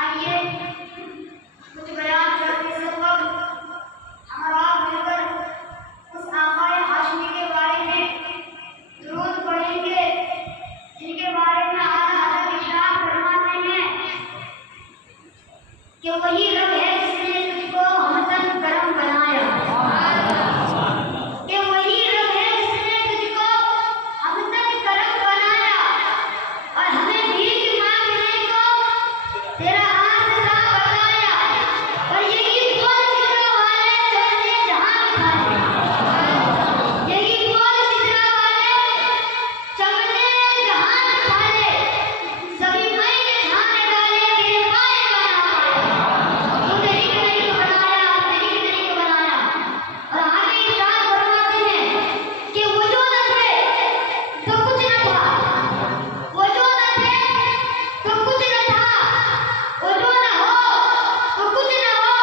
आइए कुछ बयान करने से कबल हम आप मिलकर उस आकाए हाशमी के बारे में दुरूद पढ़ेंगे जिनके बारे में आला हज़रत इरशाद फरमाते हैं कि वही रब है जिसने तुझको हमतन करम बनाया। कि वही रब है जिसने तुझको हमतन करम बनाया और हमें भीख मांगने को तेरा हाथ ला बताया और यही बोल सिदरा वाले चलते जहां दिखाए। यही बोल सिदरा वाले चलते जहां दिखाए। सभी मई के झाने डाले तेरे पाए बना पाए। तू नहीं बनाया और आगे इरशाद फरमाते हैं कि वो जो न थे तो कुछ न था, वो जो न थे तो कुछ न था, वो जो न हो तो कुछ न हो।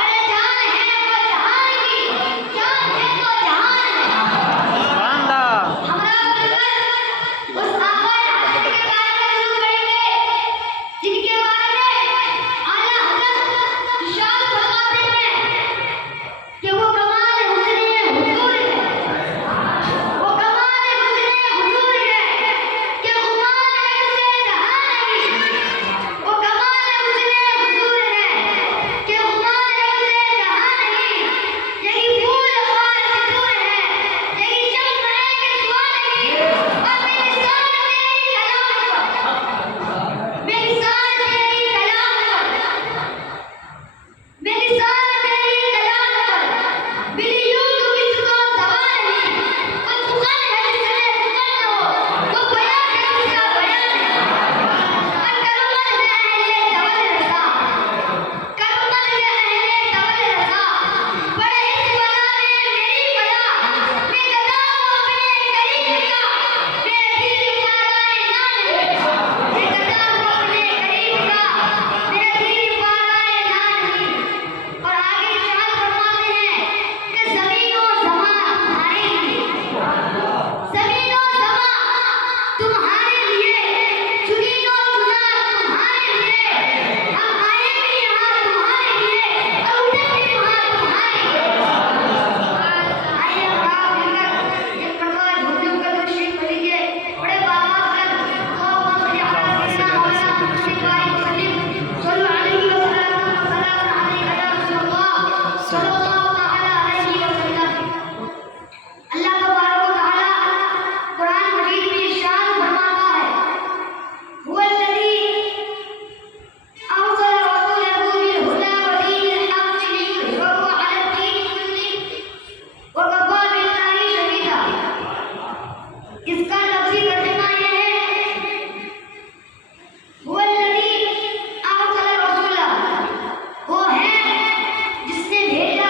अरे जान है वो जहान की, जान है तो जहान है। हमरा बलकर उस आकाए हाशमी के बारे में दुरूद पढ़ेंगे जिनके बारे में आला हज़रत इरशाद फरमाते हैं कि वो कमाल हुस्न हुजूर है। वो कमाल हुस्न हुजूर है कि गुमान है उसे जहां नहीं। वो कमाल हुस्न हुजूर है कि गुमान है उसे जहां नहीं। यही फूल खार सिंदूर है, यही शम्स है कि दुआ नहीं। और बेनिसार तेरी कलाम पर, बेनिसार तेरी कलाम पर, बेनिसार तेरी कलाम पर मिली यूं तो किसको ज़बान नहीं। वो सुखन है जिसमें सुखन न हो, वो बयान है जिसका बयान नहीं। और करमल है अहले तवल रज़ा, करमल है अहले तवल रज़ा। बड़े इस बला में मेरी बला, मैं गदा हूँ अपने करीम का, मैं दिल पाराए ना नहीं। मैं गदा हूँ अपने करीम का, मेरा दिल पाराए ना नहीं। और आगे इरशाद फरमाते हैं कि ज़मीन और ज़मां तुम्हारे लिए, ज़मीन और ज़मां तुम्हारे लिए, चुनी और चुना तुम्हारे लिए। हम आए भी यहाँ तुम्हारे लिए और उठे भी वहाँ तुम्हारे लिए। आइए अब आप मिलकर एक प्रकार झूम कर तशरीफ लीजिए। बड़े बाबा कर अल्लाहुम्मा सल्ली अला सय्यिदना मौलाना मुहम्मद वाली वसल्लम सल्लल्लाहु अलैहि वसल्लम अलैहि रसूलुल्लाह सल्लल्लाहु तआला अलैहि वसल्लम। अल्लाह तबारक व तआला कुरान मजीद में इरशाद फरमाता है हुवल्लज़ी अरसल रसूलहु बिल-हुदा व दीनिल हक़्क़ि लियुज़हिरहु अला द्दीनि कुल्लिहि व कफ़ा बिल्लाहि शहीदा। इसका लफ्ज़ी तर्जुमा ये है हुवल्लज़ी अरसल रसूलहु, वो है जिसने भेजा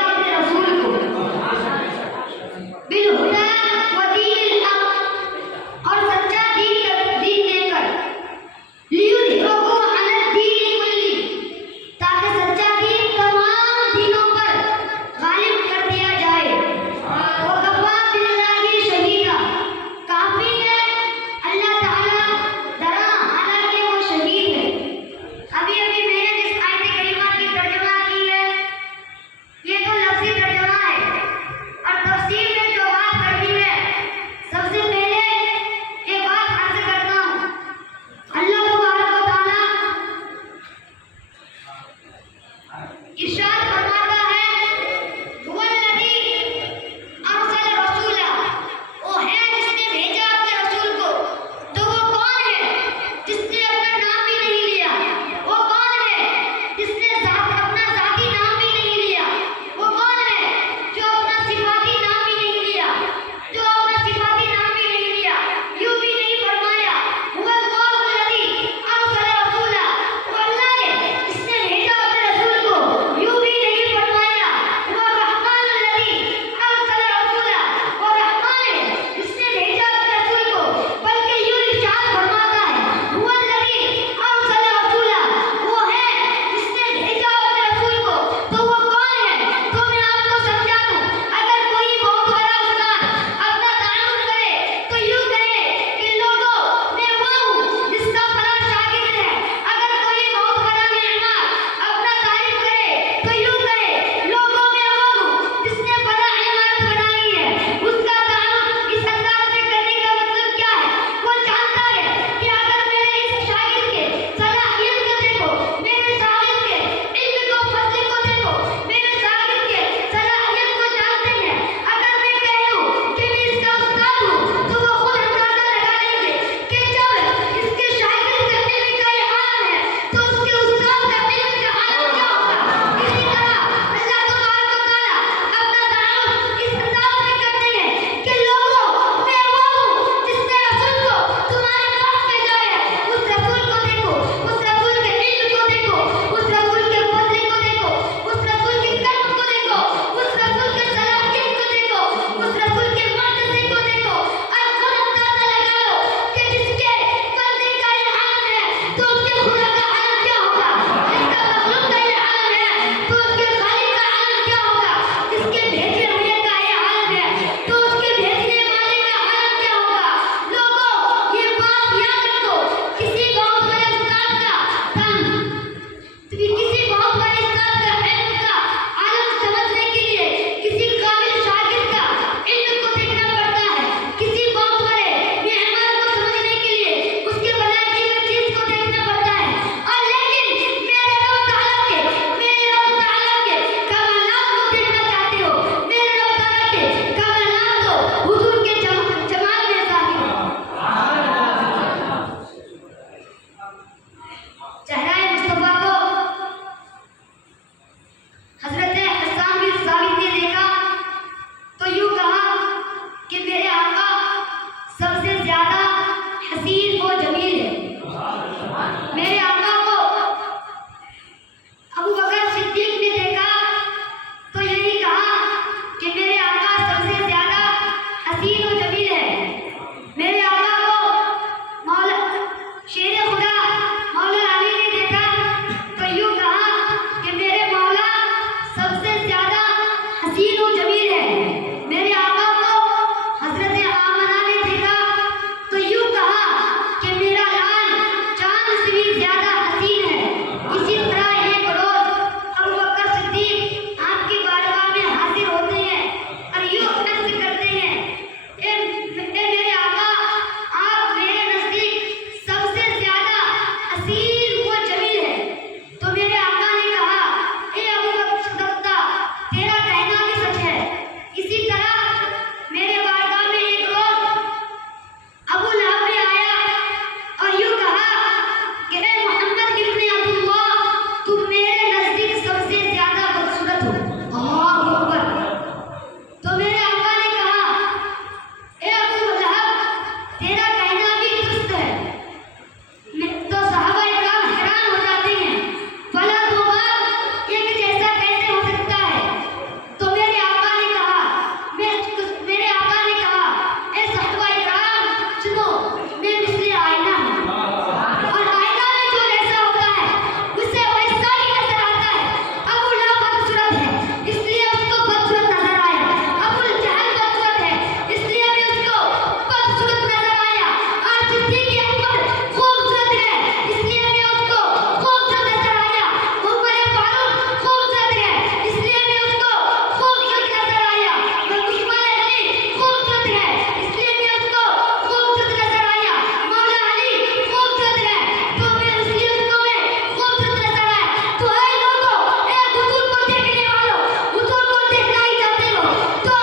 तेरा कहना भी सच है। इसी तरह मेरे बारगाह में एक रोज अबू लहब भी आया और यूं कहा कि ए मोहम्मद इब्ने अब्दुल्लाह, तुम मेरे नजदीक सबसे ज्यादा बदसूरत हो। अल्लाहू अकबर। तो मेरे आका ने कहा, ए अबू लहब, तेरा कहना भी दुरुस्त है। तो सहाबा इकराम हैरान हो जाते हैं, भला दो बात एक जैसा कैसे हो सकता है। तो मेरे आका ने कहा, ए सहाबा इकराम सुनो, मैं मिस्ले आईना हूँ और आईना में जो जैसा होता है उसे वैसा ही नजर आता है। अबू लहब बदसूरत है इसलिए उसको बदसूरत नजर आया। अबू जहल बदसूरत है इसलिए भी उसको बदसूरत नजर आया। और सिद्दीक अकबर खूबसूरत है इसलिए भी उसको खूबसूरत नजर आया। उमर फारूक खूबसूरत है इसलिए भी उसको खूबसूरत नजर आया। और उस्मान गनी खूबसूरत है इसलिए भी उसको खूबसूरत नजर आया। मौला अली खूबसूरत है तो मैं इसलिए उसको मैं खूबसूरत नजर आया। तो ऐ लोगों, ए हुजूर को देखने वालों, हुजूर को देखना ही चाहते हो तो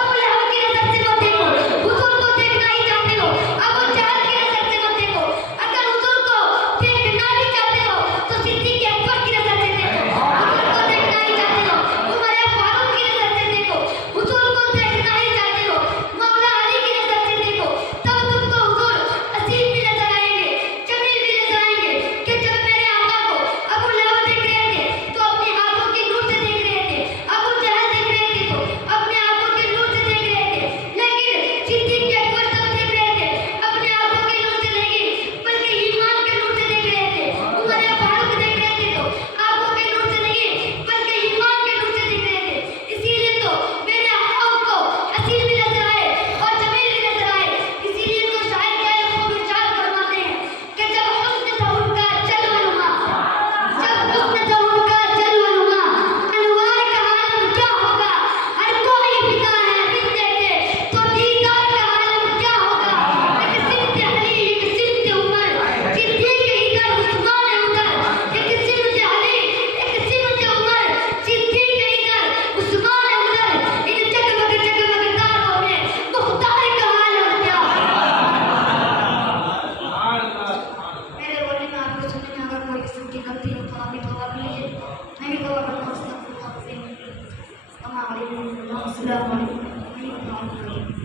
अबू लहब की नजर से मत देखो। हुजूर को देखना ही चाहते हो अबू जहल की नजर से मत देखो। अगर हुजूर को देखना ही चाहते हो तो सिद्दीक अकबर की नजर से देखो। हुजूर को देखना ही चाहते हो उमर फारूक की नजर से देखो। हुजूर को देखना ही चाहते हो मौला अली की नजर से देखो। तब तुमको हुजूर असीम भी नजर आएंगे, जमील भी नजर आएंगे। कि जब मेरे आका को अबू लहब देख रहे थे तो अपनी आंखों की नूर से देख रहे थे, अबू जहल देख रहे थे तो अपने आंखों की नूर से देख रहे थे। लेकिन सिद्दीक अकबर तब देख रहे थे अपने आंखों की नूर से नहीं बल्कि ईमान के नूर से देख रहे थे। उमर फारूक देख रहे थे तो आंखों के नूर से नहीं बल्कि ईमान के नूर से देख रहे थे। इसीलिए तो मेरे आका को असीम भी नजर आए और जमील भी नजर आए। इसीलिए तो शायर क्या खूब इरशाद फरमाते हैं कि जब हुस्न था उनका जलवा नुमा, अनवार का आलम क्या होगा। हर कोई फिदा है बिन देखे तो दीदार का आलम क्या होगा। एक सिमत अली एक सिमत उमर, सिद्दीक इधर उस्मान उधर। एक सिमत अली एक सिमत उमर, सिद्दीक इधर उस्मान उधर। इन जगमग जगमग तारों में मुख्तार का आलम क्या होगा। मेरे बोलने में आपको सुनने में अगर कोई किस्म की गलती हो तो आप भी तौबा कर लीजिए। मैं भी तौबा करता हूँ। अस्सलाम वालेकुम।